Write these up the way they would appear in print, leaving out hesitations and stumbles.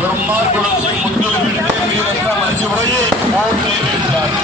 దుర్మార్గుడు వచ్చి ముద్దులు పెడితే మీరంతా మర్చిపోయి ఓట్లు వేయించారు.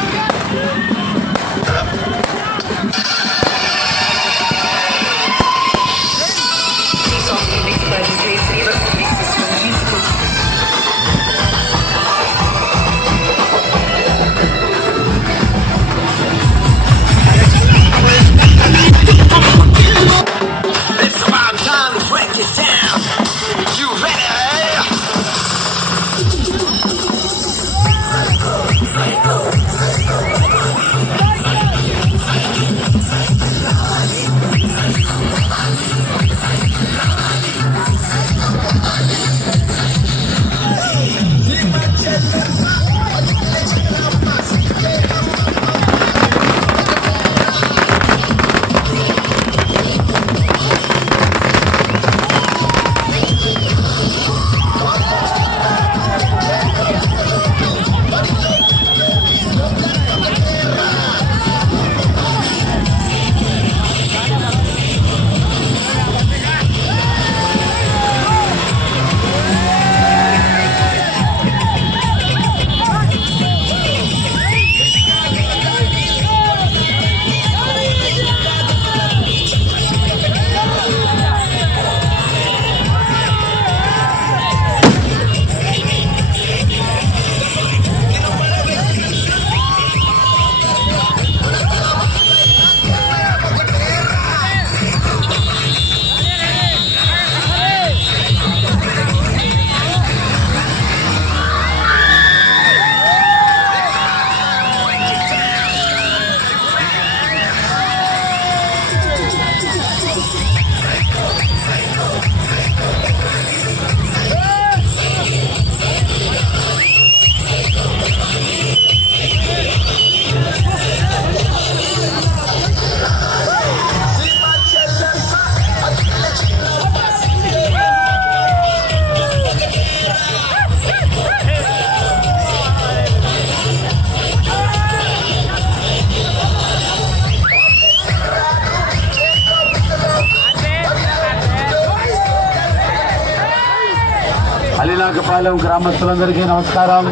అలినాకపాలెం గ్రామస్తులందరికీ నమస్కారం.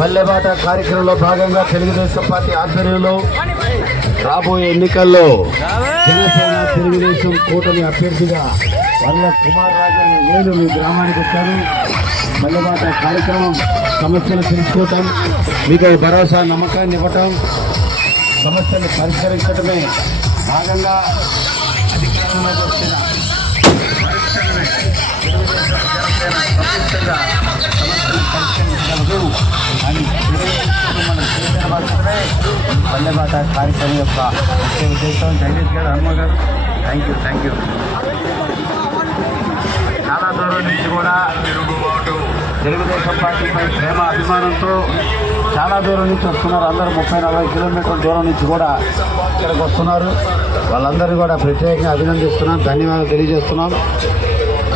మల్లెబాట కార్యక్రమంలో భాగంగా తెలుగుదేశం పార్టీ ఆధ్వర్యంలో రాబోయే ఎన్నికల్లో జనసేన తెలుగుదేశం కూటమి అభ్యర్థిగా వల్ల కుమార్ రాజు నేను మీ గ్రామానికి వచ్చాను. మల్లెబాట కార్యక్రమం సమస్యలు తెలుసుకోవటం, మీకు భరోసా నమ్మకాన్ని ఇవ్వటం, సమస్యలు పరిష్కరించడమే భాగంగా అధికారంలోకి వచ్చిన ప్రభుత్వంగా సమస్యలు పరిష్కరించగలదు అని మాత్రమే పల్లెబాట కార్యక్రమం యొక్క ముఖ్య ఉద్దేశం. జగదీష్ గారు, హనుమ గారు, థ్యాంక్ యూ. చాలా దూరం నుంచి కూడా తెలుగుదేశం పార్టీపై ప్రేమ అభిమానంతో చాలా దూరం నుంచి వస్తున్నారు. అందరూ 30-40 కిలోమీటర్ల దూరం నుంచి కూడా ఇక్కడికి వస్తున్నారు. వాళ్ళందరినీ కూడా ప్రత్యేకంగా అభినందిస్తున్నాం, ధన్యవాదాలు తెలియజేస్తున్నాం.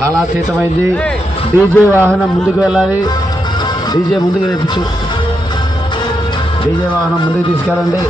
కాలాతీతమైంది. డీజే వాహనం ముందుకు వెళ్ళాలి. డీజే ముందుకు తెప్పించు. డీజే వాహనం ముందుకు తీసుకెళ్ళండి.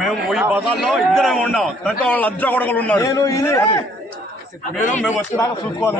మేము ఈ బజార్లో ఇద్దరే ఉన్నాం దాంతో వాళ్ళ అజ్జ కొడుకులు ఉన్నారు మేము వచ్చేదాకా చూసుకోవాలి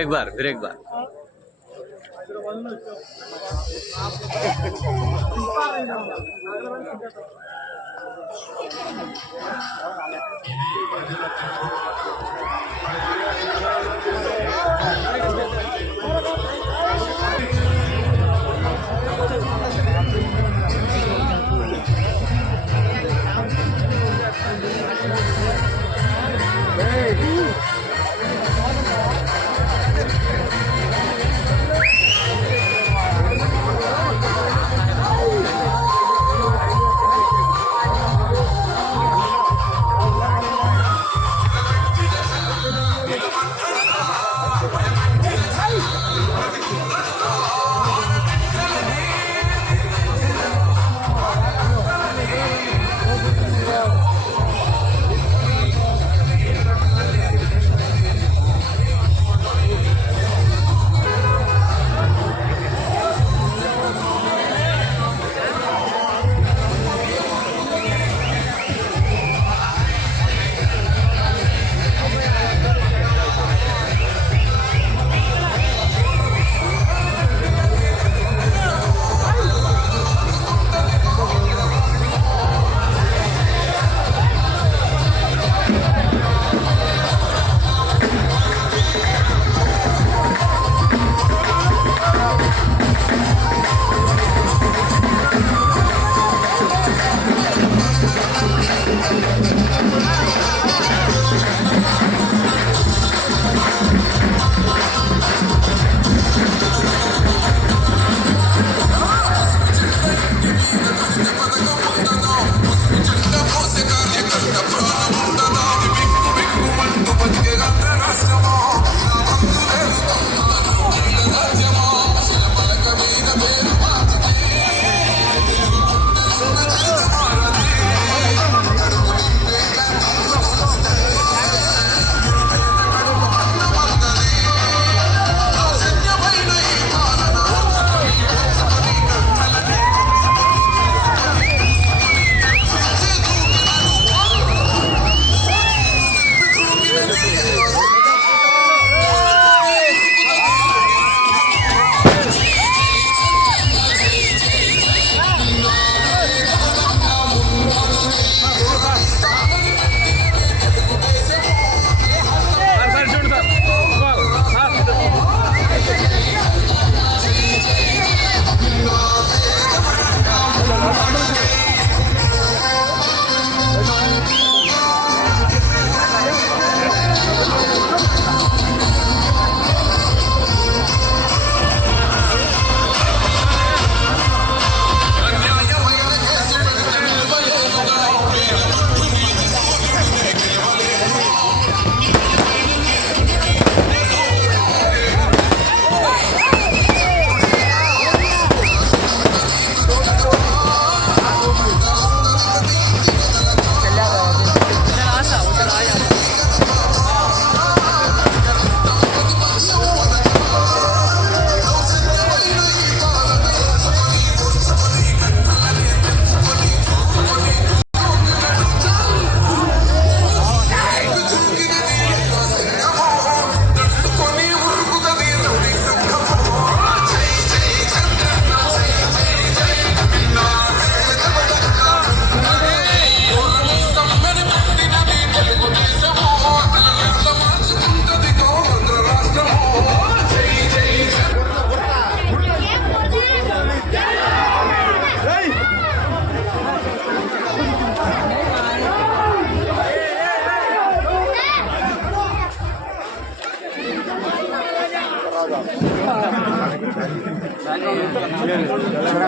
एक बार फिर एक बार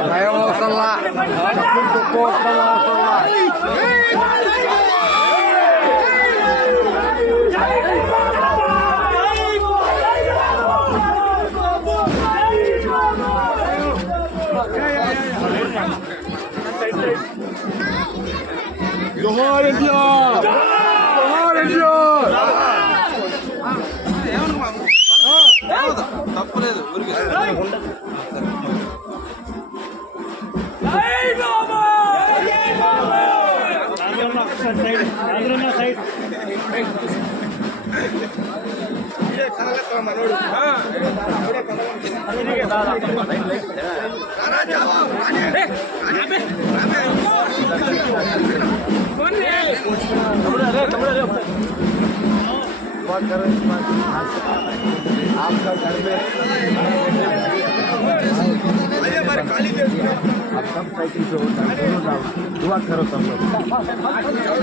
భయం అవసరంలా జోహార్ ఎన్టీఆర్, జోహార్ ఎన్టీఆర్. తప్పలేదు సైడ్ आपका घर में आप सब साइकिल पे होता है, दुआ करो सब लोग।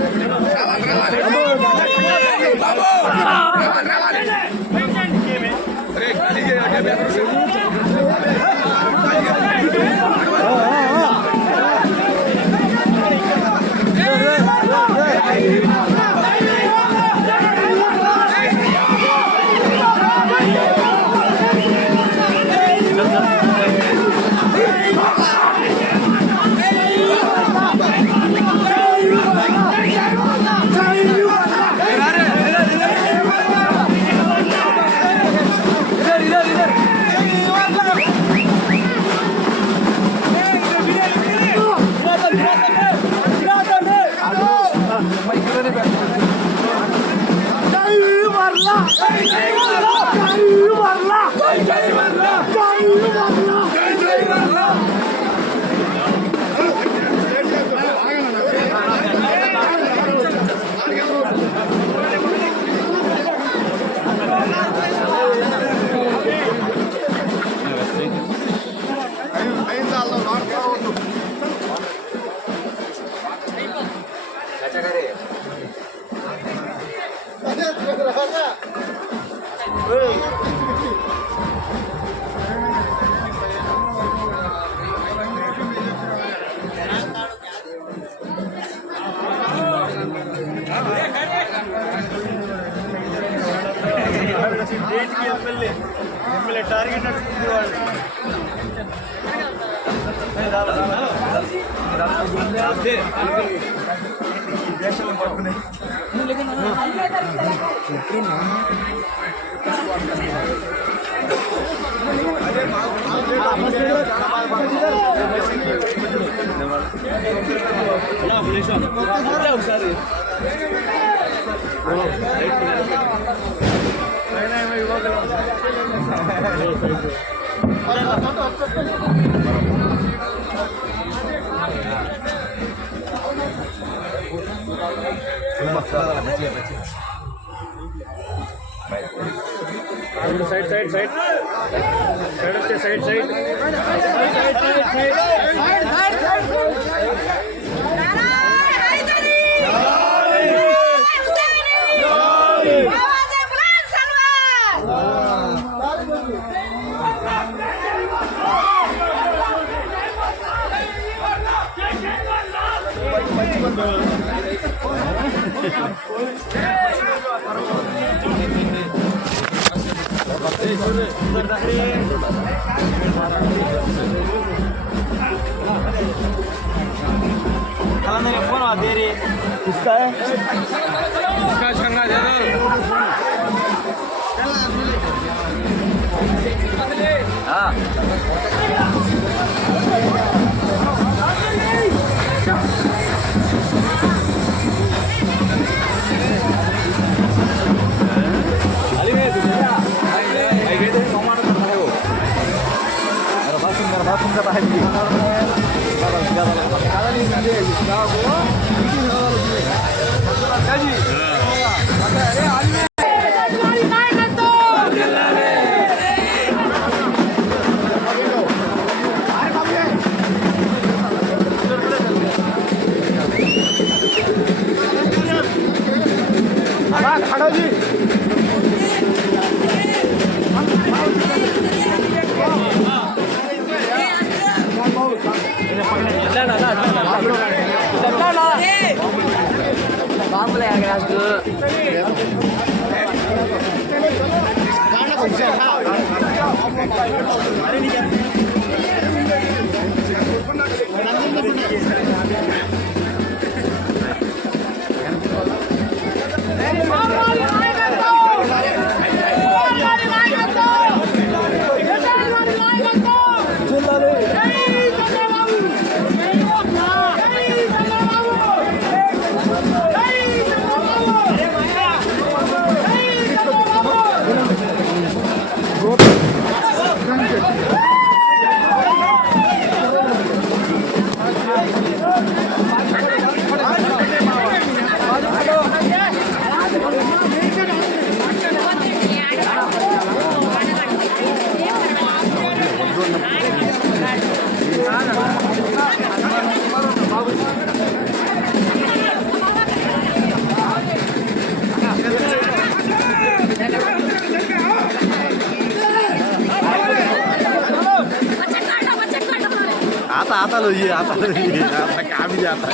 Target side side side side side phone दे रही किसका है इसका छंगा दे आता लो ये आता काम ही आता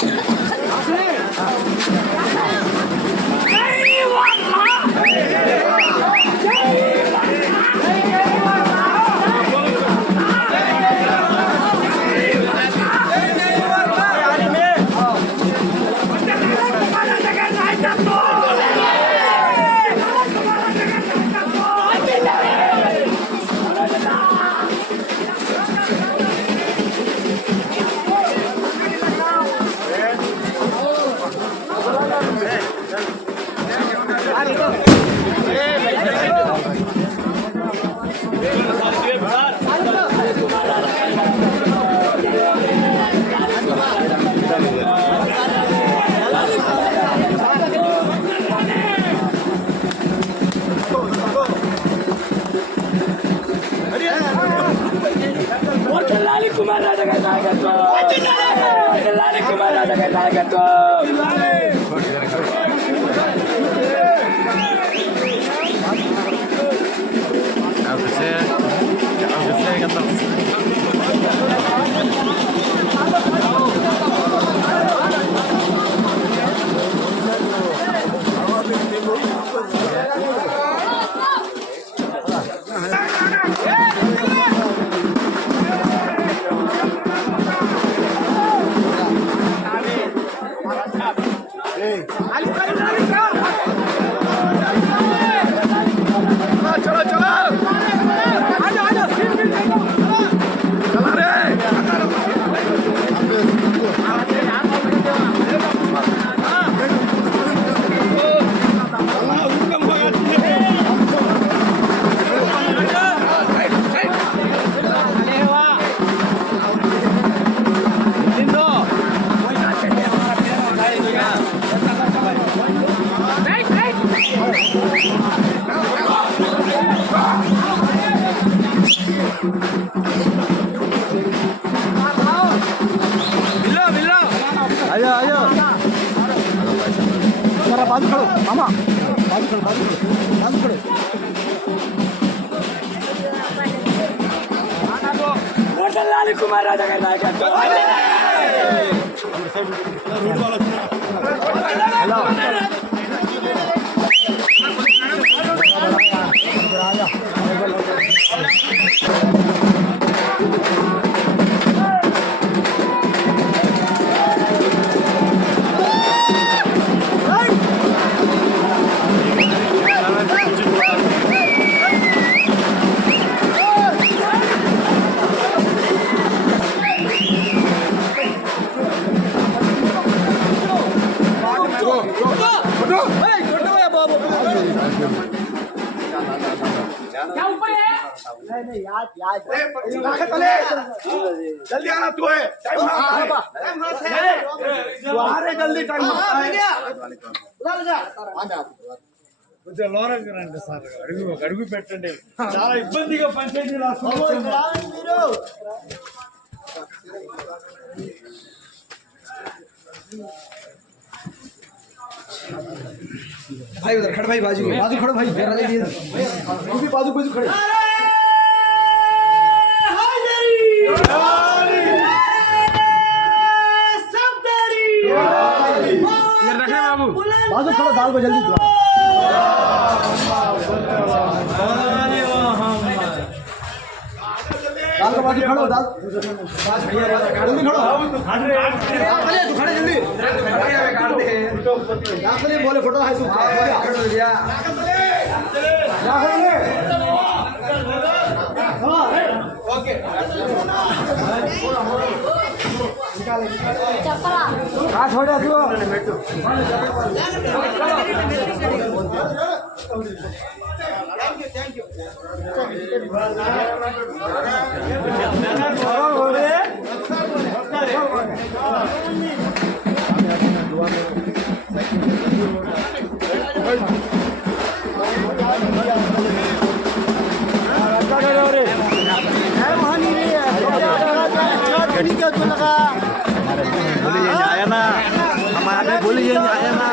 कुमार राजा का नायकत्व कुमार राजा का नायकत्व बाजू खड़ो मामा बाजू खड़ो बाजू खड़ो बाजू खड़ो लाली कुमार राजा का नायकत्व जल्दी आना तू है जल्दी टाइम కొంచెం లోనకి రండి సార్ అడుగు పెట్టండి చాలా ఇబ్బందిగా పంచాయతీ भाई उधर खड़े भाई बाजू खड़ो भाई बाजू खड़े बाजू खड़ो दाल को जल्दी दाल को बाजू खड़ो दाल जल्दी खड़ो जल्दी बोले फोटो है छोड़ा थैंक यू आया ना हमारे बोलिए आया ना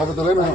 अब तो लेना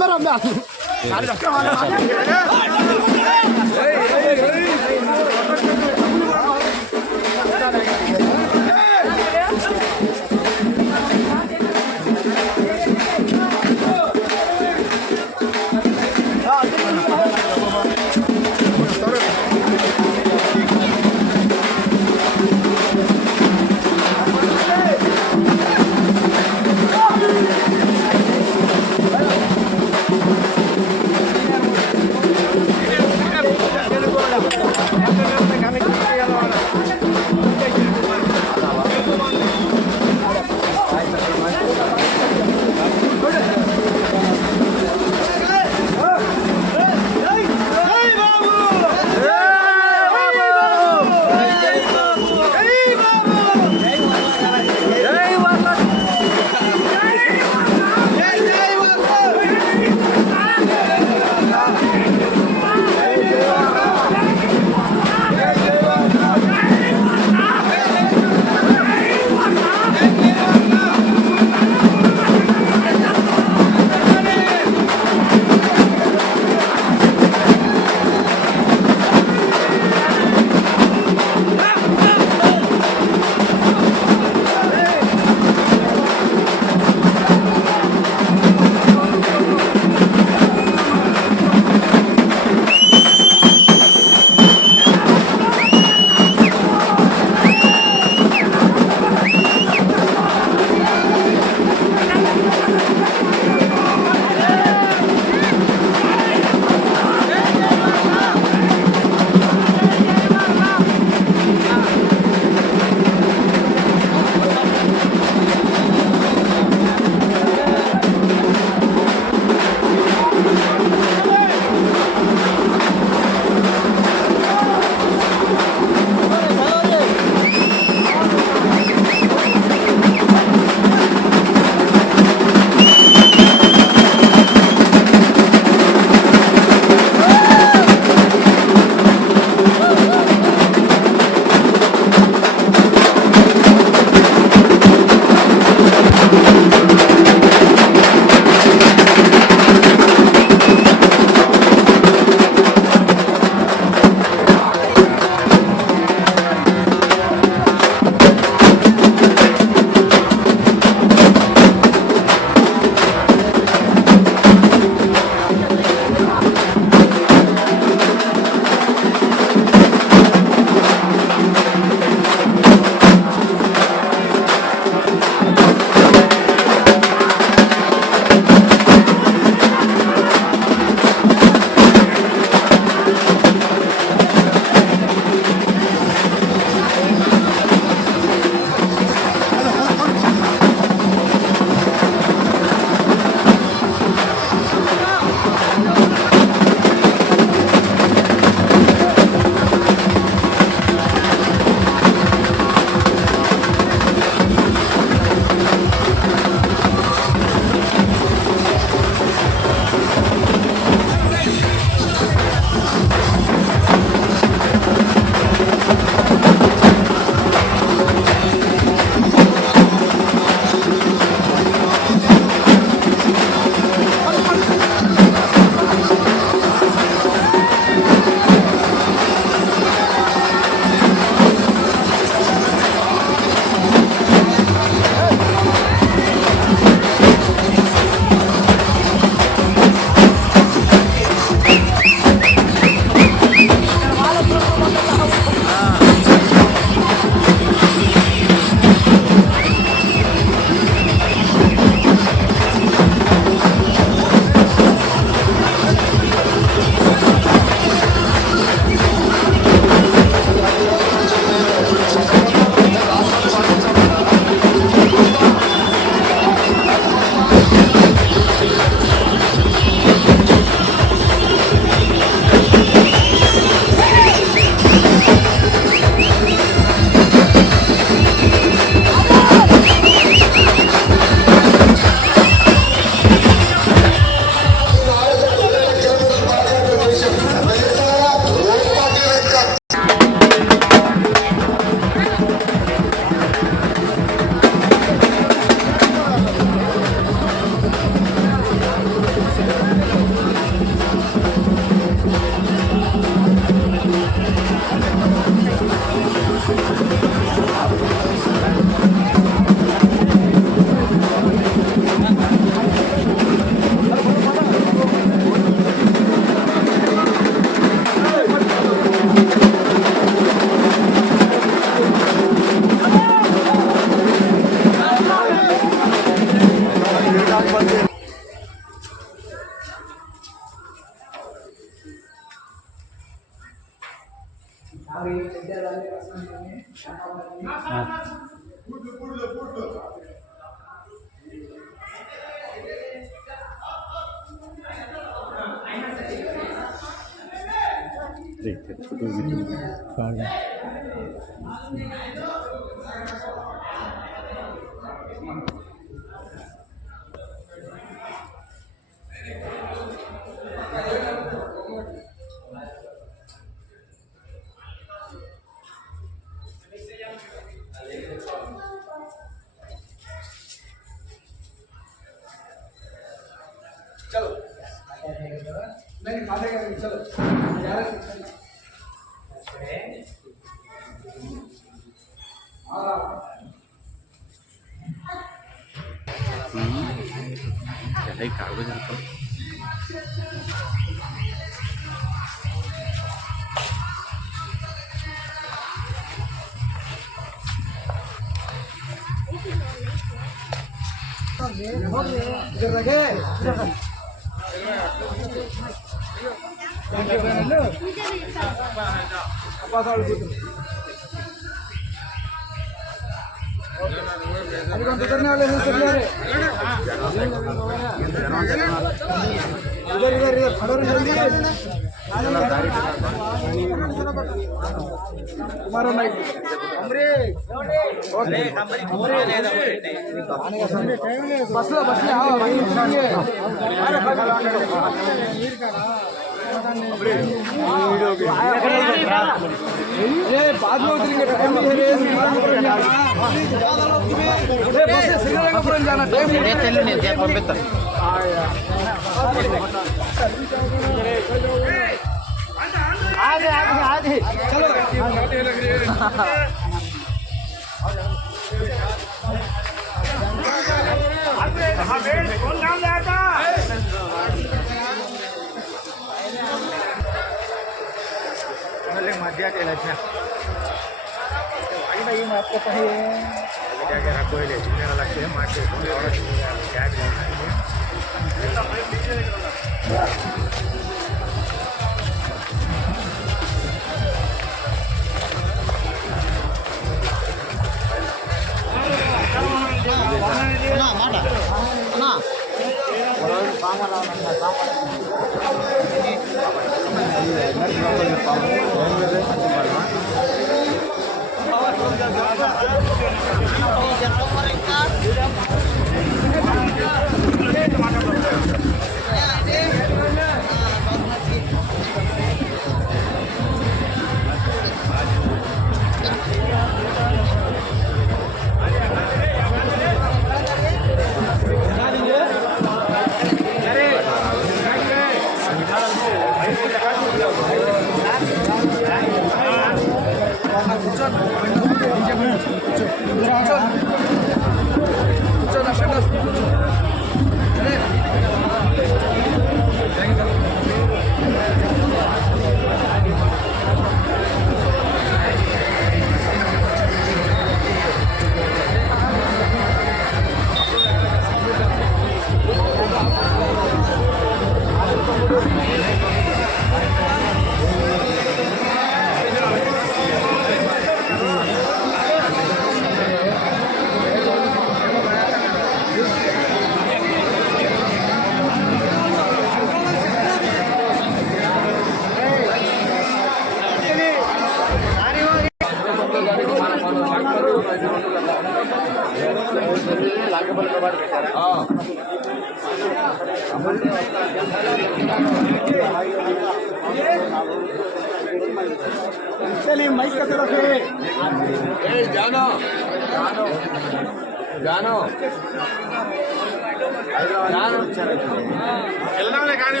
వెళ్దాంలే కానీ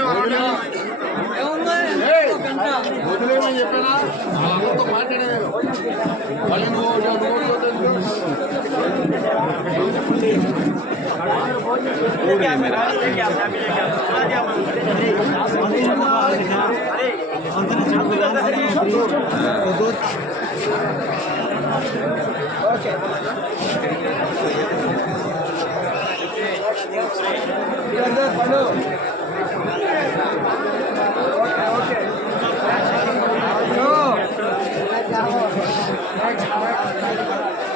వదిలేమని చెప్పానా వాళ్ళతో మాట్లాడేది వాళ్ళు ఓకే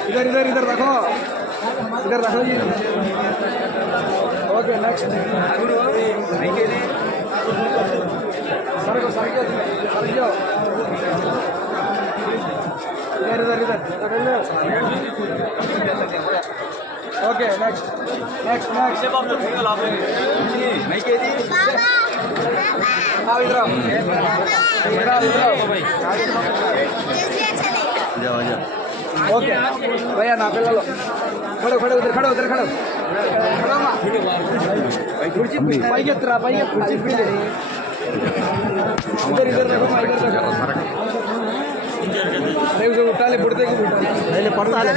इधर इधर इधर रखो जी ओके नेक्स्ट सर जाओ इधर इधर इधर ओके नेक्स्ट नेक्स्ट नेक्स्ट आओ इधर आओ ओके भैया ना पिల్లలు खड़ो खड़ो उधर खड़ो उधर खड़ो पైకి ఎత్తురా పైకి इधर इधर देखो इधर देखो नहीं उसे उठा ले बुढ़ते की पहले पड़ता ले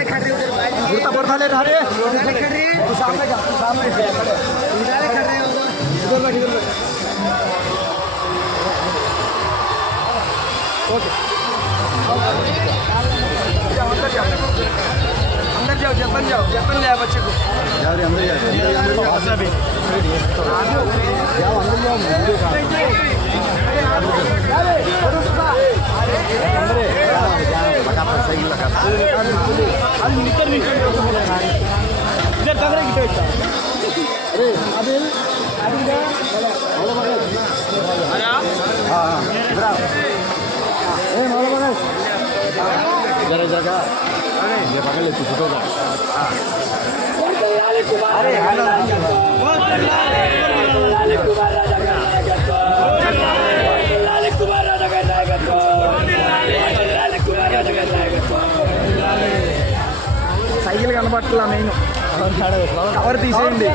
बुढ़ता पड़ता ले रे तू सामने जा सामने इधर बैठ ओके अंदर जाओ जतन ले बच्चे को जाओ रे अंदर जाओ जगह ये पकड़ ले तू फोटो का अरे సైకిల్ కనబట్లా మెయిన్ కవర్ తీసేయండి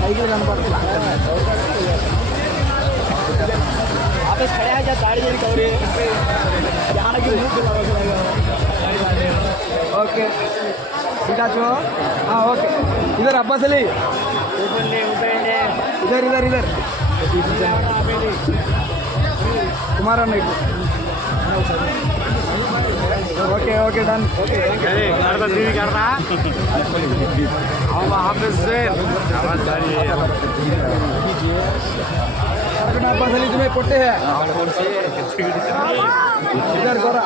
సైకిల్ కనబట్లా वापस खड़े हैं जब गाड़ी जल्दी कवरे यहाँ की ओके सीधा चो हाँ ओके इधर अब्बास अली इधर इधर इधर कुमार अन्न okay okay done Abbas Ali तुम्हें पोटे है इधर गोरा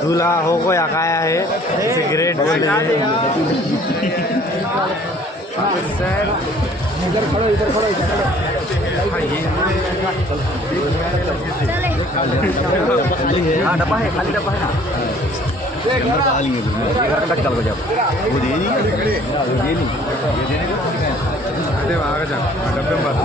दूल्हा हो गया खाया है सिगरेट इधर खड़ो इधर खड़ो हाँ डब्बा है खाली डब्बा है ना घर का चल जाओ वो दे नहीं अरे आगे जा डब्बे में बात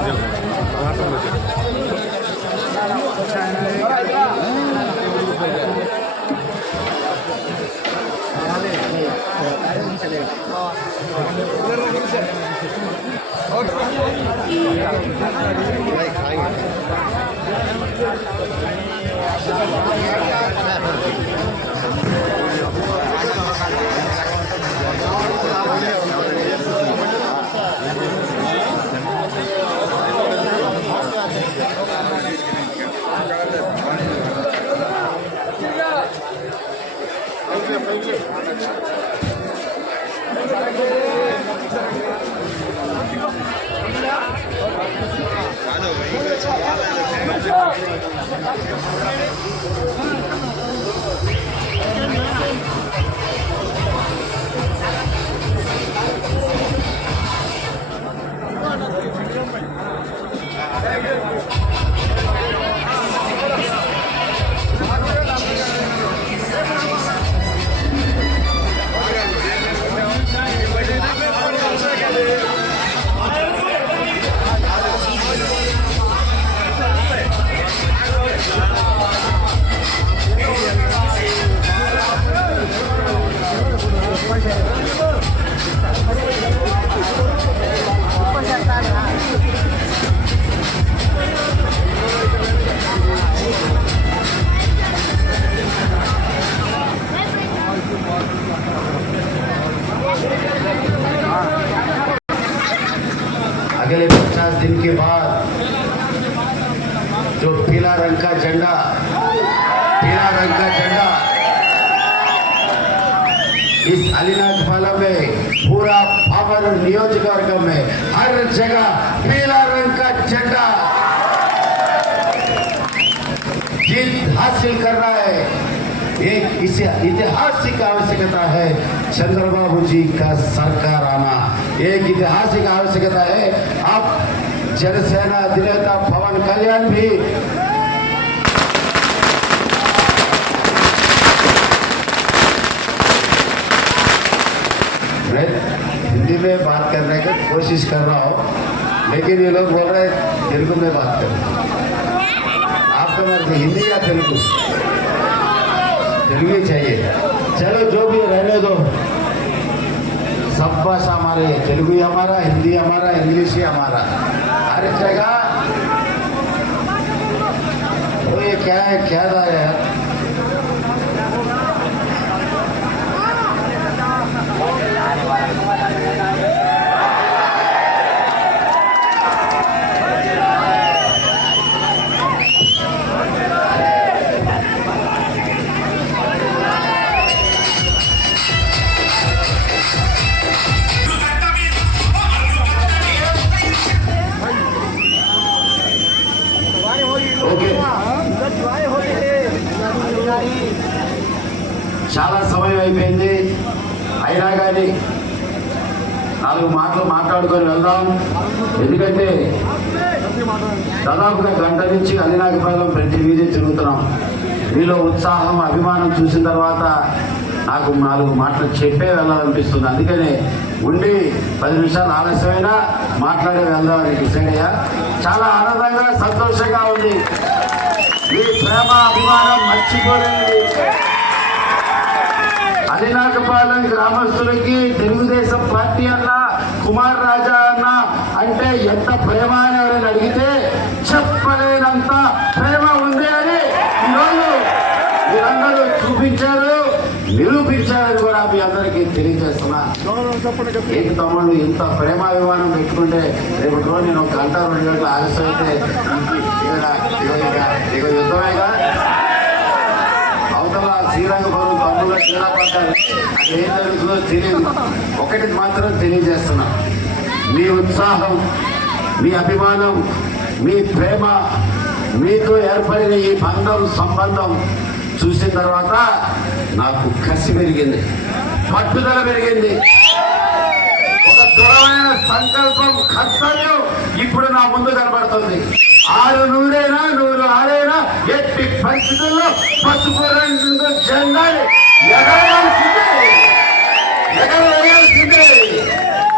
अगले 50 दिन के बाद जो पीला रंग का झंडा इस अलीनाथपाला में पूरा पावर नियोजकवर्ग में हर जगह पीला रंग का झंडा जीत हासिल करना है। एक इसे ऐतिहासिक आवश्यकता है चंद्रबाबू जी का सरकार आना। एक ऐतिहासिक आवश्यकता है। अब जनसेना अधिनेता पवन कल्याण भी मैं हिंदी में बात करने की कोशिश कर रहा हूँ, लेकिन ये लोग बोल रहे हैं तेलुगु में बात करें। आपका मर्जी हिंदी या तेलुगु? तेलुगु ही चाहिए। चलो जो भी रहने दो, सब भाषा हमारे, तेलुगु हमारा, हिंदी हमारा, इंग्लिश ही हमारा, हर जगह। तो ये क्या है, क्या था यार? ఓకే, చాలా సమయం అయిపోయింది. అయినా కానీ 4 మాటలు మాట్లాడుకొని వెళ్దాం. ఎందుకంటే దాదాపుగా గంట నుంచి అలినాగపాలెం ప్రతి వీధి తిరుగుతున్నాం. మీలో ఉత్సాహం, అభిమానం చూసిన తర్వాత నాకు 4 మాటలు చెప్పే వెళ్ళాలనిపిస్తుంది. అందుకనే ఉండి 10 నిమిషాలు ఆలస్యమైనా మాట్లాడే వెళ్దామని డిసైడ్ అయ్యా. చాలా ఆనందంగా, సంతోషంగా ఉంది. మీ ప్రేమ, అభిమానం మర్చిపోలేదు. అలినాగపాలెం గ్రామస్తులకి తెలుగుదేశం పార్టీ అన్న, కుమార్ రాజా అన్న అంటే ఎంత ప్రేమ అని ఎవరైనా అడిగితే చెప్పలేనంత ప్రేమ ఉంది అని ఈరోజు మీరందరూ చూపించారు, నిరూపించారని కూడా మీ అందరికీ తెలియజేస్తున్నా. ఏంటి తమ్ముళ్ళు ఇంత ప్రేమాభిమానం పెట్టుకుంటే రేపు రోజు నేను 1 గంట 2 గంటలు ఆలస్యం అయితే ఇక యుద్ధమేగా. అవతల శ్రీరంగపురం తమ్ముళ్ళ క్రీడాపడ్డారు, అక్కడ ఏం జరుగుతుందో తెలియదు. ఒకటి మాత్రం తెలియజేస్తున్నా, మీ ఉత్సాహం, మీ అభిమానం, మీ ప్రేమ, మీతో ఏర్పడిన ఈ బంధం, సంబంధం చూసిన తర్వాత నాకు కసి పెరిగింది, పట్టుదల పెరిగింది. ఒక దృఢమైన సంకల్పం, కర్తవ్యం ఇప్పుడు నా ముందు కనబడుతుంది. 6 నూరైనా 100 ఆరైనా ఎట్టి పరిస్థితుల్లో పసుపు రంగు జెండాని ఎగరవేయాల్సిందే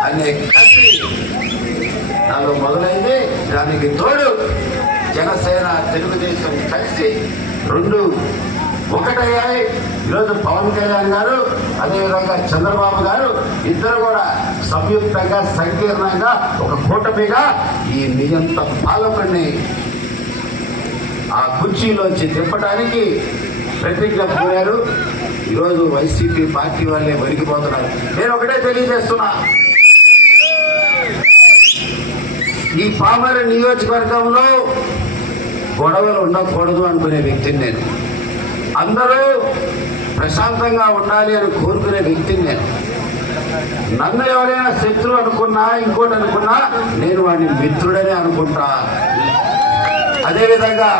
అనే కసి నాలో మొదలైంది. దానికి తోడు జనసేన, తెలుగుదేశం కలిసి 2 ఒకటయ్యాయి. ఈరోజు పవన్ కళ్యాణ్ గారు, అదేవిధంగా చంద్రబాబు గారు ఇద్దరు కూడా సంయుక్తంగా, సంకీర్ణంగా ఒక కూటమిగా ఈ నియంత పాలకుడిని ఆ కుర్చీలోంచి తిప్పడానికి ప్రతిజ్ఞ కోరారు. ఈరోజు వైసీపీ పార్టీ వాళ్ళే వణికిపోతున్నారు. నేను ఒకటే తెలియజేస్తున్నా, ఈ పామర నియోజకవర్గంలో గొడవలు ఉండకూడదు అనుకునే వ్యక్తిని నేను. అందరూ ప్రశాంతంగా ఉండాలి అని కోరుకునే వ్యక్తిని నేను. నన్ను ఎవరైనా శత్రువు అనుకున్నా, ఇంకోటి అనుకున్నా, నేను వాడిని మిత్రుడని అనుకుంటా. అదేవిధంగా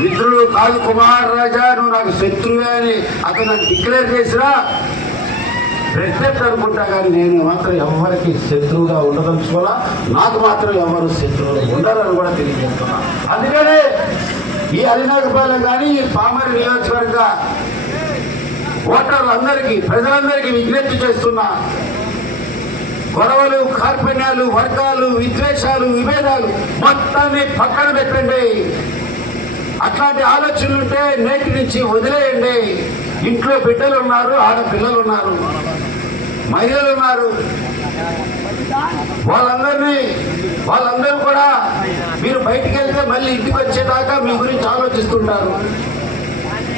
మిత్రుడు కాదు కుమార్ రాజా, నువ్వు నాకు శత్రువే అని అతను డిక్లేర్ చేసినా ప్రత్యర్థి అనుకుంటా. కానీ నేను మాత్రం ఎవరికి శత్రువుగా ఉండదలుచుకోవాలా, నాకు మాత్రం ఎవరు శత్రువులు ఉండరని కూడా తెలియజేస్తున్నా. అందుకనే ఈ అలినాగపాలెం కానీ, ఈ పామర నియోజకవర్గ ఓటర్లందరికీ, ప్రజలందరికీ విజ్ఞప్తి చేస్తున్నా, గొడవలు, కార్పణ్యాలు, వర్గాలు, విద్వేషాలు, విభేదాలు మొత్తాన్ని పక్కన పెట్టండి. అట్లాంటి ఆలోచనలుంటే నేటి నుంచి వదిలేయండి. ఇంట్లో బిడ్డలు ఉన్నారు, ఆడపిల్లలు ఉన్నారు, మహిళలు ఉన్నారు. వాళ్ళందరూ కూడా మీరు బయటికి వెళ్తే మళ్ళీ ఇంటికి వచ్చేదాకా మీ గురించి ఆలోచిస్తుంటారు.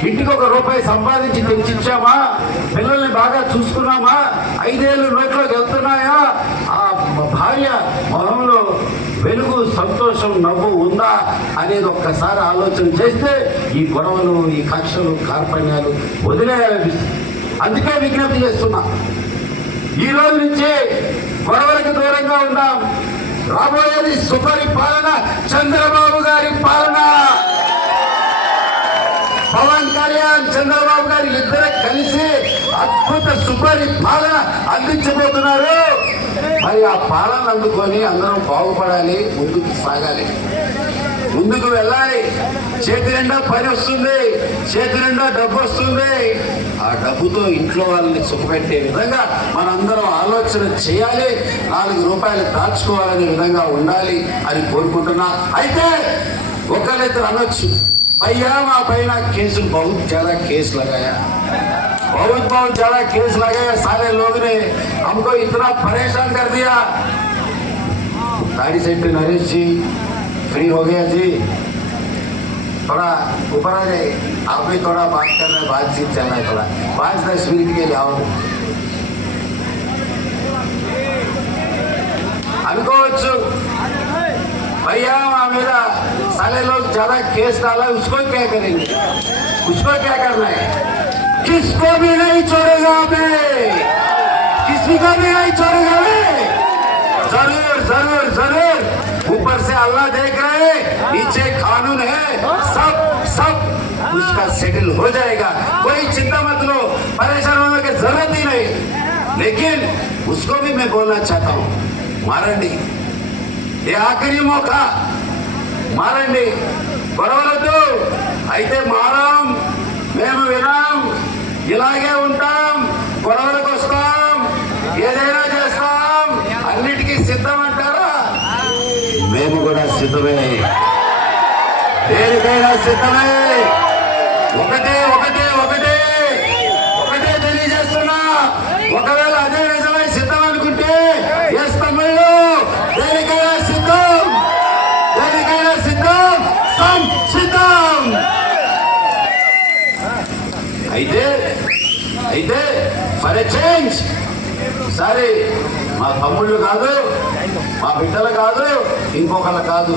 ఇంటికి 1 రూపాయి సంపాదించి తెచ్చిచ్చామా, పిల్లల్ని బాగా చూసుకున్నామా, 5 ఏళ్ళు నోట్లోకి వెళ్తున్నాయా, ఆ భార్య మొహంలో వెలుగు, సంతోషం, నవ్వు ఉందా అనేది ఒక్కసారి ఆలోచన చేస్తే ఈ గొడవలు, ఈ కక్షలు, కార్పణ్యాలు వదిలేయాలనిపిస్తుంది. అందుకే విజ్ఞప్తి చేస్తున్నా, ఈ రోజు నుంచే గొడవలకు దూరంగా ఉందాం. రాబోయేది సుపరిపాలన, చంద్రబాబు గారి పాలన. సుపరి పాలన అందించబోతున్నారు. మరి ఆ పాలన అందుకొని అందరం బాగుపడాలి, ముందుకు సాగాలి, ముందుకు వెళ్ళాలి. చేతి నిండా పని వస్తుంది, చేతి నిండా డబ్బు వస్తుంది. ఆ డబ్బుతో ఇంట్లో వాళ్ళని సుఖపెట్టే విధంగా మనందరం ఆలోచన చేయాలి. 4 రూపాయలు దాచుకోవాలనే విధంగా ఉండాలి అని కోరుకుంటున్నా. అయితే ఒకరిద్దరు అనొచ్చు, भैया वहाँ पहना केस बहुत ज्यादा केस लगाया, बहुत ज्यादा केस लगाया, सारे लोग ने हमको इतना परेशान कर दिया। गाड़ी से नरेश जी फ्री हो गया जी, थोड़ा ऊपर आ जाए, आप भी थोड़ा बात कर रहे हैं, बातचीत चल रहा है, थोड़ा 5-10 मिनट के लिए आओ। అనుకోవచ్చు भैया वहाँ मेरा साले लोग ज्यादा केस डाला, उसको क्या करेंगे, उसको क्या करना है, किसको भी नहीं छोड़ेगा मैं, किसी को भी नहीं छोड़ेगा मैं। जरूर जरूर जरूर, ऊपर से अल्लाह देख रहे, नीचे कानून है, सब उसका सेटल हो जाएगा, कोई चिंता मत लो, परेशान होने की जरूरत ही नहीं। लेकिन उसको भी मैं बोलना चाहता हूँ, मारंडी ये आखिरी मौका, మారండి, గొడవలతో అయితే మారం, మేము వినాం, ఇలాగే ఉంటాం, గొడవలకు వస్తాం, ఏదైనా చేస్తాం, అన్నిటికీ సిద్ధం అంటారా? మేము కూడా సిద్ధమే, దేనికైనా సిద్ధమే. ఒకటే ఒకటే ఒకటే ఒకటే తెలియజేస్తున్నా, ఒకవేళ అదే నిజమై సిద్ధం అనుకుంటే ఎస్ తమిళ్ళు, దేనికైనా సిద్ధం, దేనికైనా సిద్ధం, సిద్ధం. అయితే ఫర్ ఎ చేంజ్ సరే, మా తమ్ముళ్ళు కాదు, మా బిడ్డలు కాదు, ఇంకొకళ్ళు కాదు,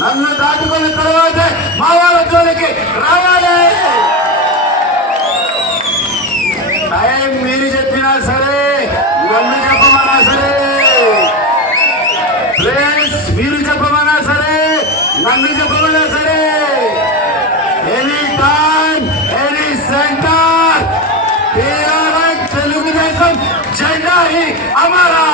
నన్ను దాటుకున్న తర్వాత మా వాళ్ళ జోలికి రావాలి. టైం మీరు చెప్పినా సరే, నన్ను చెప్పమన్నా సరే, ఫ్రెండ్స్ మీరు చెప్పమన్నా సరే, నన్ను చెప్పమన్నా సరే, any time any centre Telugu Desam జెండా హీ హమారా.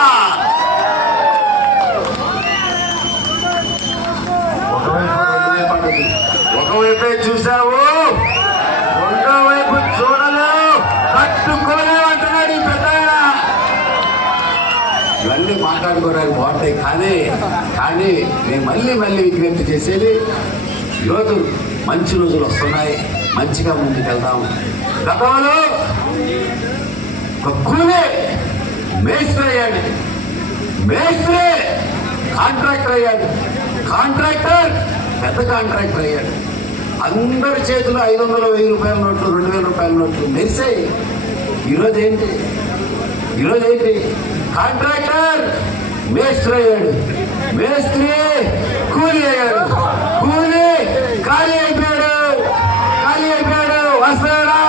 ఒకవైపే చూసావు, రెండో వైపు చూడలేవు, తట్టుకోలేవు అంటున్నాడు ఈ పెద్ద. ఇవన్నీ మాట్లాడుకోవడానికి బాగుంటాయి, కానీ నేను మళ్ళీ విజ్ఞప్తి చేసేది, ఈరోజు మంచి రోజులు వస్తున్నాయి, మంచిగా ముందుకెళ్దాం. గతంలో ఒక కూలీ మేస్త్రి అయ్యాడు, మేస్త్రి కాంట్రాక్టర్ అయ్యాడు, కాంట్రాక్టర్ పెద్ద కాంట్రాక్టర్ అయ్యాడు. అందరి చేతిలో 500, 1000 రూపాయల నోట్లు, 2000 రూపాయల నోట్లు మెరిసాయి. ఈరోజు ఏంటి, కాంట్రాక్టర్ మేస్త్రి అయ్యాడు, మేస్త్రి కూలీ అయ్యాడు, కూలీ ఖాళీ అయిపోయాడు. వస్తాడా?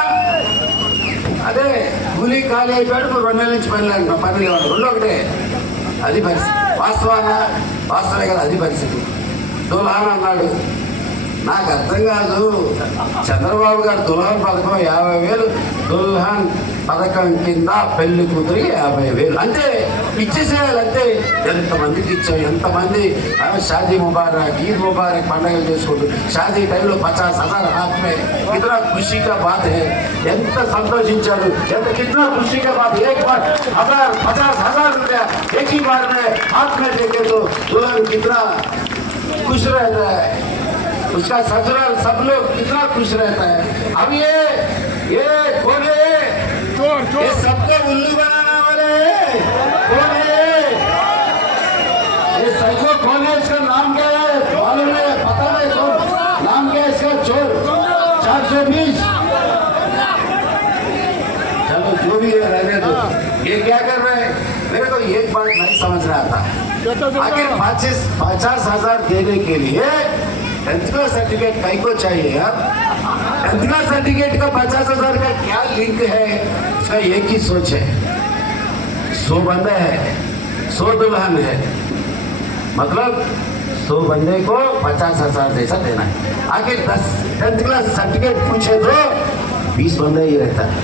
అదే కూలీ ఖాళీ అయిపోయాడు, 2 నెలల నుంచి పని లేవాడు, రెండు ఒకటే. అది పరిస్థితి, వాస్తవే కదా, అది పరిస్థితి. దుల్హాన్ అన్నాడు, నాకు అర్థం కాదు, చంద్రబాబు గారు దుల్హాన్ పథకం 50,000, దుల్హాన్ పథకం కింద పెళ్లి కూతురికి 50,000 అంతే ఇచ్చేసేయాలి, అంతే. ఎంతమందికి ఇచ్చాం, ఎంతమంది షాదీ ముబారక్, ఈద్ ముబారక్ పండుగలు చేసుకుంటూ షాదీ టైంలో 50,000 हाथ में, कितना खुशी का बात है, ఎంత సంతోషించాడు, कितना खुशी का बात, एक बार 50,000 रुपया एक ही बार में हाथ में देखे तो दुल्हन कितना खुश रहता है, उसका ससुराल सब लोग कितना खुश रहता है। अब ये कौन है, ये सबको उल्लू बनाने वाले कौन है, ये सबको कौन है, इसका नाम क्या है मालूम है, पता नहीं कौन नाम क्या है इसका, चोर 420। चलो जो भी है रहने दो, ये क्या कर रहे हैं, मेरे को एक बात नहीं समझ रहा था, आखिर 50,000 देने के लिए 10th क्लास सर्टिफिकेट कई को चाहिए यार, 10th क्लास सर्टिफिकेट का 50,000 का क्या लिंक है, इसका एक ही सोच है, 100 बंदे है, 100 दुल्हन है, मतलब 100 बंदे को 50,000 जैसा देना है। आखिर 10th क्लास सर्टिफिकेट पूछे तो 20 बंदे ही रहता है,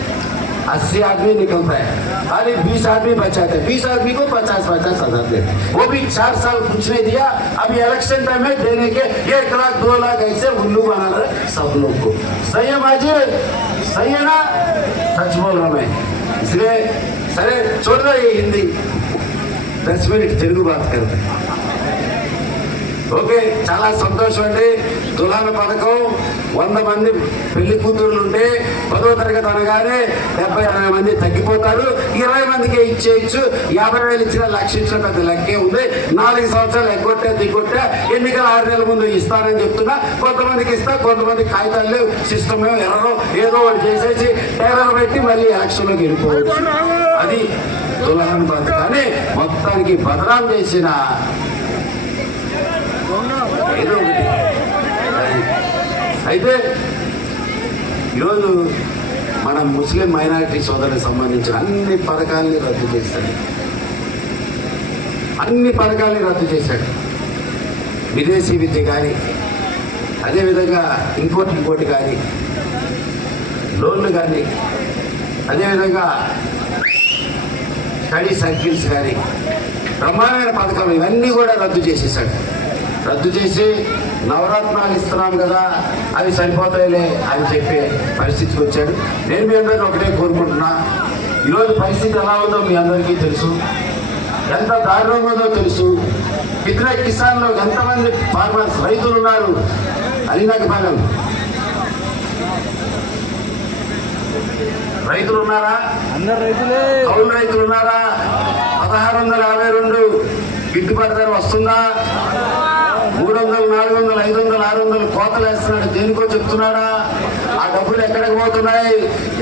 80 आदमी निकलता है, खाली 20 आदमी बचाते हैं। 20 आदमी को 50-50 हजार दे, वो भी 4 साल कुछ नहीं दिया। अभी इलेक्शन टाइम में देने के 1 लाख 2 लाख ऐसे उल्लू बना रहे सब लोग को। सही है माजी, सही है ना? सच बोल रहा मैं, इसलिए सरे छोड़ दो ये हिंदी, 10 मिनट తెలుగు बात करते हैं। ఓకే, చాలా సంతోషం అండి. తులాల పథకం 100 మంది పెళ్లి కూతుర్లు ఉంటే 10వ తరగతి అనగానే 70-80 మంది తగ్గిపోతారు. 20 మందికి ఇచ్చేయచ్చు. 50,000 ఇచ్చిన 1,00,000 ఇచ్చిన పెద్ద లెక్కే ఉంది. 4 సంవత్సరాలు ఎగ్గొట్టే దిగొట్టే ఎన్నికల 6 నెలల ముందు ఇస్తానని చెప్తున్నా. కొంతమందికి ఇస్తా, కొంతమంది కాగితాలు లేవు, సిస్టమ్ ఎర్రో ఏదో ఒకటి చేసేసి టైలర్ పెట్టి మళ్ళీ ఎలక్షన్లోకి వెళ్ళిపోవచ్చు. అది తులాల పథకాన్ని మొత్తానికి బదనాం చేసిన ఏదో ఒకటి. అయితే ఈరోజు మన ముస్లిం మైనారిటీ సోదరులకు సంబంధించిన అన్ని పథకాల్ని రద్దు చేశాడు. అన్ని పథకాల్ని రద్దు చేశాడు. విదేశీ విద్య కానీ, అదేవిధంగా ఇంకోటి కానీ, లోన్లు కానీ, అదేవిధంగా స్టడీ సర్కిల్స్ కానీ, బ్రహ్మాండమైన పథకాలు ఇవన్నీ కూడా రద్దు చేసేసాడు. రద్దు చేసి నవరత్నాలు ఇస్తున్నాం కదా, అవి సరిపోతాయిలే అని చెప్పే పరిస్థితికి వచ్చాడు. నేను మీ అందరినీ ఒకటే కోరుకుంటున్నా, ఈరోజు పరిస్థితి ఎలా ఉందో మీ అందరికీ తెలుసు, ఎంత దారుణంగా ఉందో తెలుసు. ఇతర కిసాన్లో ఎంతమంది ఫార్మర్స్ రైతులు ఉన్నారు అని నాకు బాగా రైతులు ఉన్నారా? అందరు రైతులే. కౌలు రైతులు ఉన్నారా? 1652 గిట్టుబాటు ధర వస్తుందా? 300, 400, 500, 600 కోతలు వేస్తున్నాడు. దేనికో చెప్తున్నాడా? ఆ డబ్బులు ఎక్కడికి పోతున్నాయి?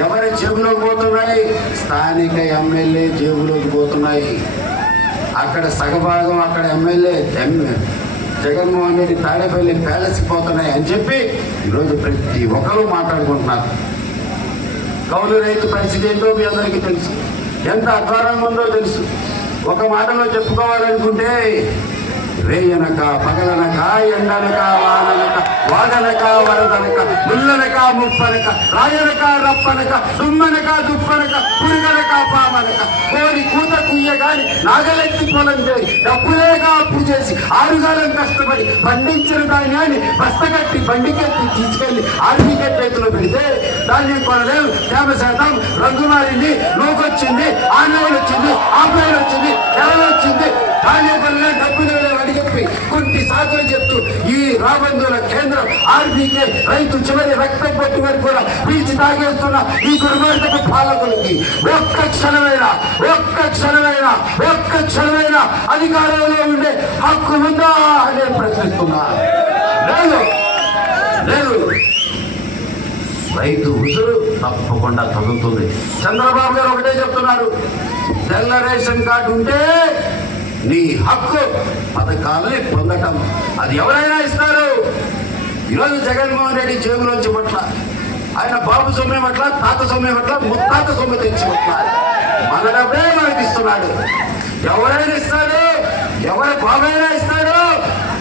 ఎవరి జేబులోకి పోతున్నాయి? స్థానిక ఎమ్మెల్యే జేబులోకి పోతున్నాయి. అక్కడ సగభాగం అక్కడ ఎమ్మెల్యే జగన్మోహన్ రెడ్డి తాడేపల్లి ప్యాలెస్కి పోతున్నాయి అని చెప్పి ఈరోజు ప్రతి ఒక్కరూ మాట్లాడుకుంటున్నారు. కౌలు రైతు పరిస్థితి ఏంటో మీ అందరికీ తెలుసు, ఎంత అధ్వానంగా ఉందో తెలుసు. ఒక మాటలో చెప్పుకోవాలనుకుంటే రేయనక పగలనక ఎండనక వాననక వాగనక వరదనక ముల్లనక ముప్పనక రాయనక రప్పనక దుమ్మనక దుప్పనక పురుగనక పామనక కోరి కూత కుయ్యగాని నాగలెత్తి పొలం చేసి డబ్బులేగా అప్పు చేసి 6 కాలం కష్టపడి పండించిన ధాన్యాన్ని బస్తగట్టి బండికెత్తి తీసుకెళ్లి ఆర్మీకే చేతిలో పెడితే ధాన్యం కొనలేవు, తేమ శాతం రంగు మారింది, నూకొచ్చింది, ఆన్లైన్ వచ్చింది, ఆఫ్లైన్ వచ్చింది, ఎలా వచ్చింది, ధాన్యం కొనలే, డబ్బులు అని చెప్పి కొన్ని సాకులు చెప్తూ ఈ రాబందుల కేంద్రం ఆర్బీకే రైతు చివరి రక్తం పట్టుబడి కూడా పీల్చి తాగేస్తున్న ఈ దుర్మార్గపు పాలకులకి ఒక్క క్షణమైన అధికారంలో ఉండే హక్కు ఉందా అని ప్రశ్నిస్తున్నా. లేదు. రైతు ఉసురు తప్పకుండా తగ్గుతుంది. చంద్రబాబు గారు ఒకటే చెప్తున్నారు, తెల్ల రేషన్ కార్డు ఉంటే నీ హక్కు పథకాలని పొందటం. అది ఎవరైనా ఇస్తారు. ఈరోజు జగన్మోహన్ రెడ్డి జేబులోంచి పట్ల, ఆయన బాబు సొమ్మె పట్ల, తాత సొమ్మె పట్ల, ముత్తాత సొమ్మె తెచ్చి పట్ల మన డబ్బే మనకి ఇస్తున్నాడు. ఎవరైనా ఇస్తాడు, ఎవరి బాబైనా ఇస్తాడు.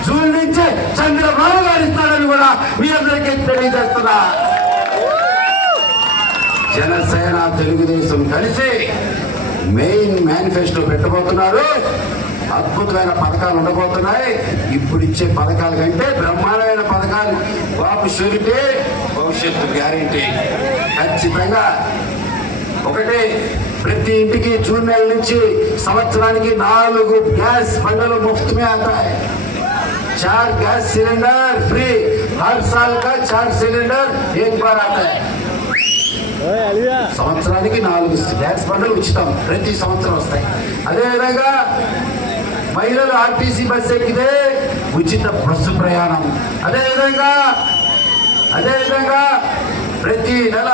జూన్ నుంచే చంద్రబాబు గారు ఇస్తాడని కూడా మీ అందరికీ తెలియజేస్తున్నా. జనసేన తెలుగుదేశం కలిసి మెయిన్ మేనిఫెస్టో పెట్టబోతున్నారు. అద్భుతమైన పథకాలు ఉండబోతున్నాయి. ఇప్పుడు ఇచ్చే పథకాల కంటే బ్రహ్మాండమైన పథకాలు. బాబు షూరిటీ, భవిష్యత్తు గ్యారెంటీ. ఖచ్చితంగా ఒకటి, ప్రతి ఇంటికి జూన్ నెల నుంచి సంవత్సరానికి 4 గ్యాస్ బండలు ముఫ్తమే ఆతాయి. 4 गैस सिलेंडर फ्री, हर साल का 4 सिलेंडर एक बार आता है. సంవత్సరానికి 4 గ్యాస్ బండలు ఉచితం, ప్రతి సంవత్సరం వస్తాయి. అదేవిధంగా మహిళలు ఆర్టీసీ బస్సు ఎక్కితే ఉచిత బస్సు ప్రయాణం. అదేవిధంగా ప్రతి నెల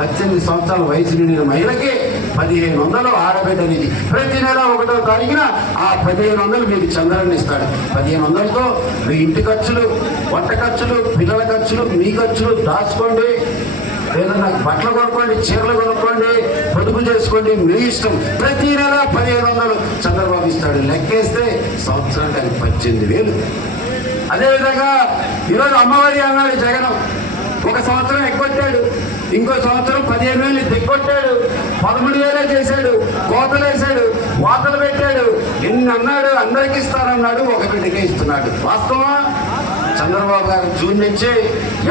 18 సంవత్సరాల వయసు నిండిన మహిళకి 1500 ఆడబిడ్డ నిధి. ప్రతి నెల 1వ తారీఖున ఆ 1500 మీకు చంద్రన్న ఇస్తాడు. 1500తో మీ ఇంటి ఖర్చులు, వంట ఖర్చులు, పిల్లల ఖర్చులు, మీ ఖర్చులు దాచుకోండి. ఏదన్నా బట్టలు కొనుక్కోండి, చీరలు కొనుక్కోండి, పొదుపు చేసుకోండి, మీ ఇష్టం. ప్రతి నెల 1500 చంద్రబాబు ఇస్తాడు. లెక్కేస్తే సంవత్సరానికి 18,000. అదేవిధంగా ఈరోజు అమ్మఒడి అన్నాడు జగన్, 1 సంవత్సరం ఎగ్గొట్టాడు. ఇంకో సంవత్సరం 15,000 దిగొట్టాడు, 13,000 చేశాడు, కోతలు వేశాడు, వాతలు పెట్టాడు, ఎన్ని అన్నాడు, అందరికి ఇస్తానన్నాడు, ఒక బిడ్డకే ఇస్తున్నాడు. వాస్తవా? చంద్రబాబు గారు జూన్ నుంచి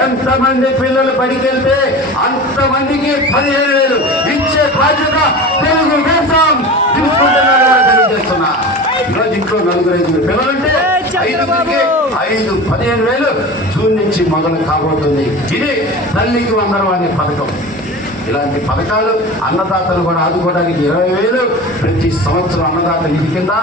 ఎంతమంది పిల్లలు బడికెళ్తే అంతమందికి 15,000 ఇచ్చే బాధ్యత తెలుగుదేశం తీసుకుంటున్నాడు తెలియజేస్తున్నా. ఈరోజు ఇంట్లో 4-5 పిల్లలుంటే 15,000 జూన్ నుంచి మొదలు కాబోతుంది. ఇది తల్లికి వందనం అనే పథకం. ఇలాంటి పథకాలు అన్నదాతలు కూడా ఆదుకోవడానికి 20,000 ప్రతి సంవత్సరం అన్నదాత నిధి కింద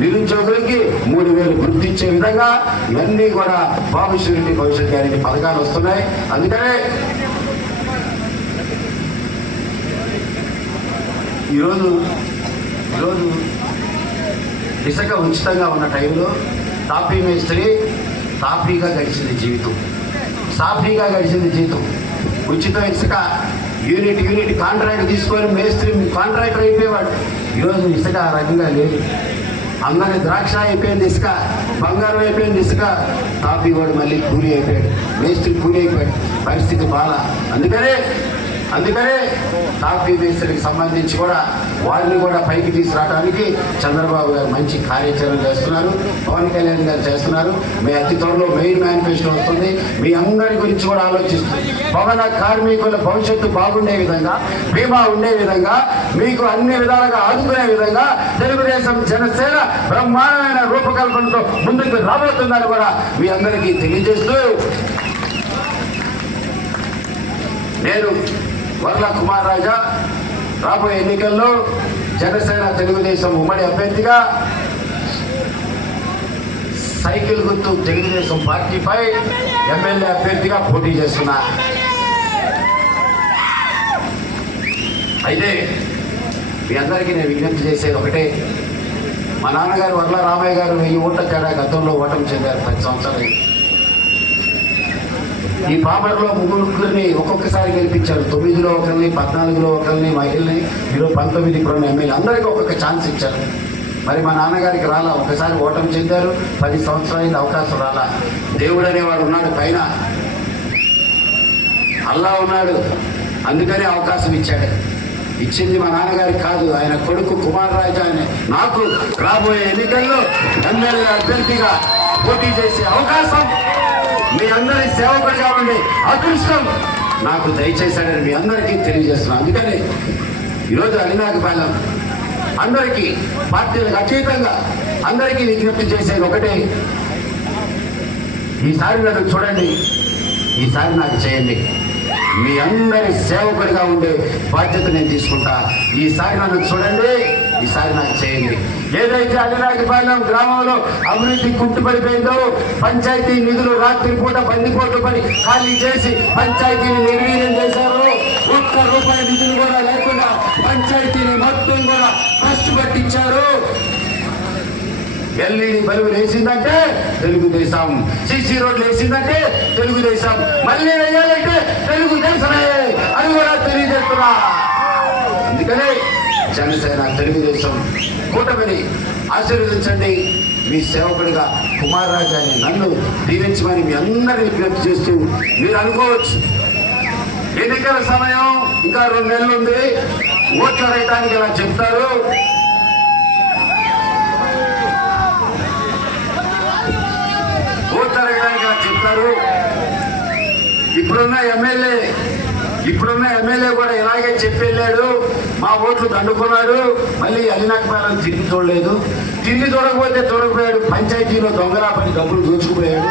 నిరుద్యోగులకి 3,000 గుర్తించే విధంగా ఇవన్నీ కూడా బాబు షూరిటీ భవిష్యత్ గ్యారెంటీ పథకాలు వస్తున్నాయి. అందుకనే ఈరోజు ఇసుక ఉచితంగా ఉన్న టైంలో తాపీ మేస్త్రి తాపీగా గడిచింది జీవితం, సాఫీగా గడిచింది జీవితం. ఉచిత ఇసుక యూనిట్ కాంట్రాక్ట్ తీసుకొని మేస్త్రి కాంట్రాక్టర్ అయిపోయేవాడు. ఈరోజు ఇసుక ఆ రకంగా లేదు. అందరి ద్రాక్ష అయిపోయింది ఇసుక, బంగారం అయిపోయింది ఇసుక. తాపీ వాడు మళ్ళీ కూలీ అయిపోయాడు, మేస్త్రి కూలీ అయిపోయాడు. పరిస్థితి బాగా. అందుకనే తాపీ మేస్త్రికి సంబంధించి కూడా వారిని కూడా పైకి తీసుకురావడానికి చంద్రబాబు గారు మంచి కార్యాచరణ చేస్తున్నారు, పవన్ కళ్యాణ్ గారు చేస్తున్నారు. మీ అతి త్వరలో మెయిన్ మేనిఫెస్టో వస్తుంది. మీ అందరి గురించి కూడా ఆలోచిస్తుంది. పవన కార్మికుల భవిష్యత్తు బాగుండే విధంగా, బీమా ఉండే విధంగా, మీకు అన్ని విధాలుగా ఆదుకునే విధంగా తెలుగుదేశం జనసేన బ్రహ్మాండమైన రూపకల్పనతో ముందుకు రాబోతుందని కూడా మీ అందరికీ తెలియజేస్తూ, నేను వర్ల కుమార్ రాజా రాబోయే ఎన్నికల్లో జనసేన తెలుగుదేశం ఉమ్మడి అభ్యర్థిగా సైకిల్ గుర్తు తెలుగుదేశం పార్టీపై ఎమ్మెల్యే అభ్యర్థిగా పోటీ చేస్తున్నా. అయితే మీ అందరికీ నేను విజ్ఞప్తి చేసేది ఒకటే. మా నాన్నగారు వర్ల రామయ్య గారు 1000 ఓట్ల తేడా గతంలో ఓటమి చెందారు 10 సంవత్సరాలు. ఈ పామర్లో 3 ఒక్కొక్కసారి గెలిపించారు. 9లో ఒకరిని, 14లో ఒకరిని, మహిళని, ఈరోజు 19 ఇప్పుడున్న ఎమ్మెల్యే అందరికీ ఒక్కొక్క ఛాన్స్ ఇచ్చారు. మరి మా నాన్నగారికి రాలా, ఒకసారి ఓటమి చెందారు, 10 సంవత్సరాలైంది, అవకాశం రాలా. దేవుడు అనేవాడు ఉన్నాడు పైన, అల్లా ఉన్నాడు, అందుకనే అవకాశం ఇచ్చాడు. ఇచ్చింది మా నాన్నగారికి కాదు, ఆయన కొడుకు కుమార్ రాజా అని నాకు రాబోయే ఎన్నికల్లో ఎమ్మెల్యే అభ్యర్థిగా పోటీ చేసే అవకాశం, మీ అందరి సేవకుడిగా ఉండే అదృష్టం నాకు దయచేశాడని మీ అందరికీ తెలియజేస్తున్నాను. అందుకని ఈరోజు అలినాకపాలెం అందరికీ పార్టీలకు అతీతంగా అందరికీ విజ్ఞప్తి చేసేది ఒకటే. ఈసారి నన్ను చూడండి, ఈసారి నాకు చేయండి. మీ అందరి సేవకుడిగా ఉండే బాధ్యత నేను తీసుకుంటా. ఈసారి నన్ను చూడండి, ఈసారి నాకు చేయండి. ఏదైతే అలినాకపాలెం గ్రామంలో అభివృద్ధి కుంటుపడిపోయిందో, పంచాయతీ నిధులు రాత్రిపూట బందిపోట్లు పడి ఖాళీ చేసి పంచాయతీని నిర్వీర్యం చేశారు. ₹1 నిధులు కూడా లేకుండా పంచాయతీని మొత్తం కూడా కష్టపట్టించారు. ఎల్ఈడి బల్బులు వేసిందంటే తెలుగుదేశం, సిసి రోడ్లు వేసిందంటే తెలుగుదేశం, మళ్ళీ వేయాలంటే తెలుగుదేశమే అని కూడా తెలియజేస్తున్నా. అందుకనే జనసేన తెలుగుదేశం కూటమిని ఆశీర్వదించండి. మీ సేవకుడిగా కుమార్ రాజాని నన్ను దీవించమని మీ అందరినీ విజ్ఞప్తి చేస్తూ, మీరు అనుకోవచ్చు ఎన్నికల సమయం ఇంకా 2 నెలలు ఉంది, ఓట్లు వేయడానికి ఇలా చెప్తారు. ఓట్లు అడగడానికి ఇలా చెప్తారు. ఇప్పుడున్న ఎమ్మెల్యే కూడా ఇలాగే చెప్పి వెళ్ళాడు. మా ఓట్లు దండుకున్నాడు, మళ్ళీ అలినాకపాలెం తిరిగి చూడలేదు. తిరిగి చూడకపోతే చూడకపోయాడు. పంచాయతీలో దొంగలా పడి డబ్బులు దోచుకుపోయాడు,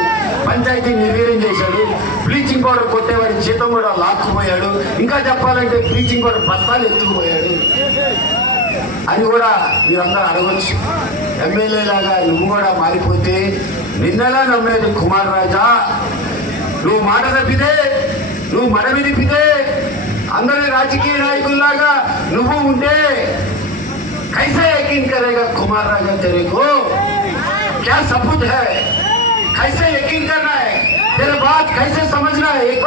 పంచాయతీ నిర్వీర్యం చేశాడు. బ్లీచింగ్ పౌడర్ కొట్టేవాడి జీతం కూడా లాక్కుపోయాడు. ఇంకా చెప్పాలంటే బ్లీచింగ్ పౌడర్ బస్తాలు ఎత్తుకుపోయాడు అని కూడా మీరందరూ అడగచ్చు. ఎమ్మెల్యే లాగా నువ్వు కూడా మారిపోతే నిన్నలా నమ్మేది కుమార్ రాజా. నువ్వు మాట తప్పితే, నువ్వు మడ వినిపితే, అందరి రాజకీయ నాయకుల్లాగా నువ్వు ఉంటే कैसे यकीन करेगा कुमार राजा तेरे को? क्या सबूत है? कैसे यकीन करना है? तेरे बात कैसे समझना है? एक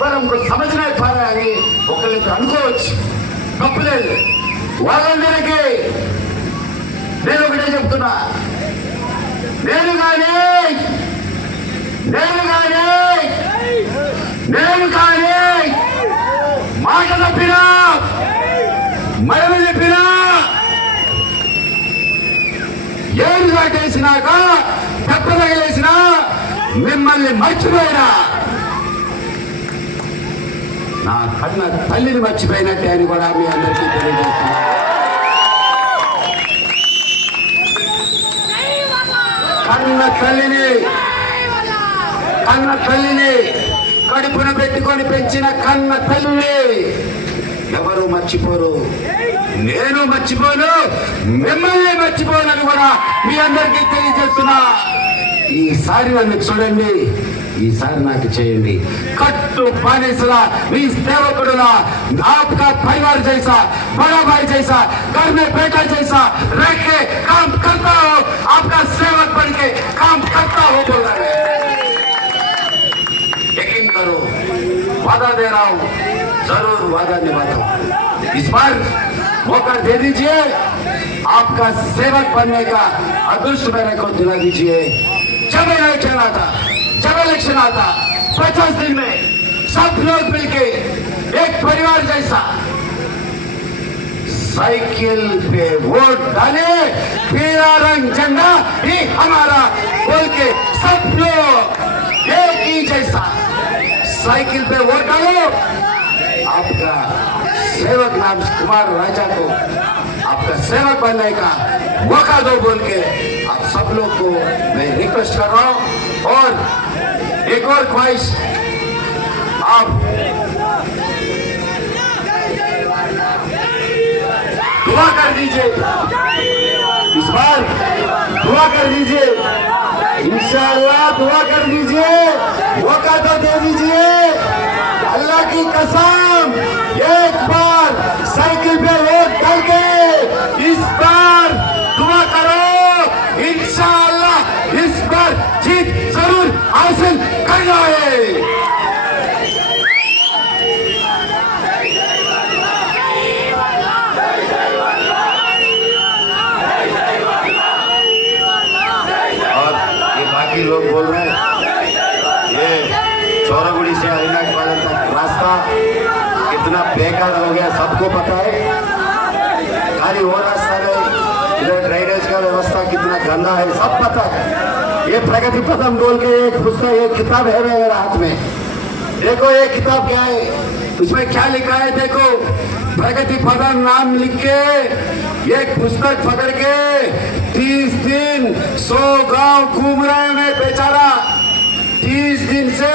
बार हमको समझना है. पा रहा है ఒకళ్ళకి అనుకోవచ్చు, తప్పులేదు. వాళ్ళందరికీ నేను ఒకటే చెప్తున్నా, నేను కానీ మనం చెప్పినా ఏడు దాటేసినాక తప్పదగలేసినా మిమ్మల్ని మర్చిపోయినా నా కన్న తల్లిని మర్చిపోయినట్టే అని కూడా మీ అందరికీ తెలియజేస్తున్నా. కన్న తల్లిని కడుపున పెట్టుకొని పెంచిన కన్న తల్లిని ఎవరు మర్చిపోరు. నేను మర్చిపోను, మిమ్మల్ని మర్చిపోనని కూడా మీ అందరికీ తెలియజేస్తున్నా. ఈసారి నన్ను చూడండి, ఈసారి నాకు చేయండి. కట్టు బానిసలా మీ సేవకుడులా आपका परिवार जैसा बड़ा भाई जैसा घर में बेटा जैसा रह के काम करता हो, आपका सेवक बन के काम करता हो बोल रहे हैं. यकीन करो, वादा दे रहा हूं, जरूर वादा निभाता हूं. इस बार मौका दे दीजिए, आपका सेवक बनने का अदृष्ट मेरे को दिला दीजिए. जब इलेक्शन आता 50 दिन में सब लोग मिलके एक परिवार जैसा साइकिल पे वोट डाले, पीला रंग झंडा ही हमारा बोल के सब लोग एक ही जैसा साइकिल पे वोट डालो. आपका सेवक नाम कुमार राजा को आपका सेवक बनने का मौका दो बोल के आप सब लोग को मैं रिक्वेस्ट कर रहा हूं. और एक और ख्वाहिश, आप दुआ कर दीजिए, इस बार दुआ कर दीजिए, इंशाअल्लाह दुआ कर दीजिए, मौका तो दे दीजिए. अल्लाह की कसम, एक बार साइकिल पे वोट डाल के इस बार दुआ करो, इंशाअल्लाह इस बार जीत जरूर हासिल करना है. और ये बाकी लोग बोल रहे हैं ये चौरागुड़ी से अलीनाथ पालन तक रास्ता कितना बेकार हो गया, सबको पता है. खाली वो रास्ता नहीं, इधर ड्रेनेज का व्यवस्था कितना गंदा है, सब पता है. ये प्रगति पथम बोल के एक पुस्तक, एक किताब है मेरे हाथ में. देखो ये किताब क्या है, उसमें क्या लिखा है देखो. प्रगति पथम नाम लिख के एक पुस्तक पकड़ के 30 दिन 100 गांव घूम रहे हैं. मैं बेचारा 30 दिन से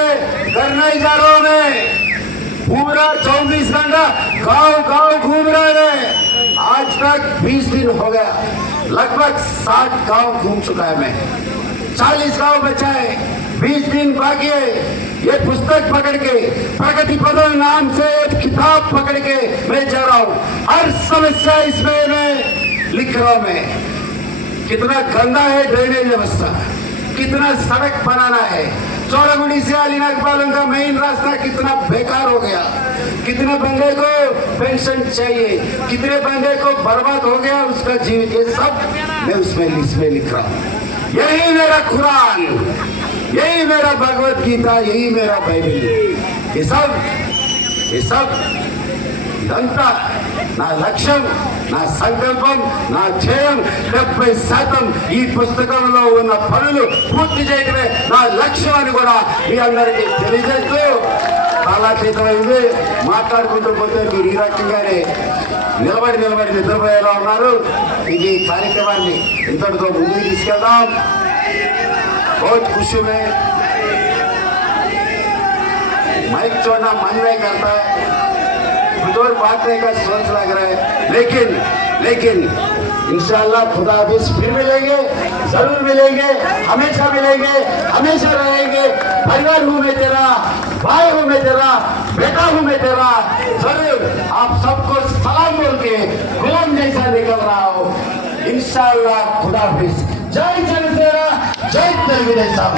घर नहीं जा रहा हूं. मैं पूरा 24 घंटा गांव घूम रहे हैं. आज तक 20 दिन हो गया, लगभग 60 गांव घूम चुका है. मैं 40 गांव बचा है, 20 दिन बाकी है. ये पुस्तक पकड़ के प्रगति पथम नाम से एक किताब पकड़ के मैं जा रहा हूं. हर समस्या इसमें मैं लिख रहा हूं. मैं कितना गंदा है ड्रेनेज व्यवस्था, कितना सड़क बनाना है. चौरागुड़ी से अलीनाथ पालन का मेन रास्ता कितना बेकार हो गया. कितने बंदे को पेंशन चाहिए, कितने बंदे को बर्बाद हो गया उसका जीवन. ये सब मैं उसमें लिस्ट में लिख रहा हूं. यही मेरा कुरान, यही मेरा भगवत गीता, यही मेरा बाइबल. ये सब ఇదంతా నా లక్ష్యం, నా సంకల్పం, నా ధ్యేయం. 70% ఈ పుస్తకంలో ఉన్న పనులు పూర్తి చేయడమే నా లక్ష్యం అని కూడా మీ అందరికీ తెలియజేస్తూ, కాలాతీతమైంది మాట్లాడుకుంటూ పోతే మీరు ఈ రకంగానే నిలబడి నిద్రపోయేలా ఉన్నారు. ఇది కార్యక్రమాన్ని ఇంతటితో ముందుకు తీసుకెళ్దాం. बहुत खुशी में माइक छोड़ना मन नहीं करता है, बुजुर्ग बांटने का सोच लग रहा है. लेकिन इंशाअल्लाह खुदा हाफिज़ फिर मिलेंगे, जरूर मिलेंगे, हमेशा मिलेंगे, हमेशा रहेंगे. परिवार हूँ मैं तेरा, भाई हूँ मैं तेरा, बेटा हूँ मैं तेरा. जरूर आप सबको सलाम बोल के गुलाम जैसा निकल रहा हो. इंशाअल्लाह खुदा हाफिज़. जय जनसेना, जय तेलुगु देशम.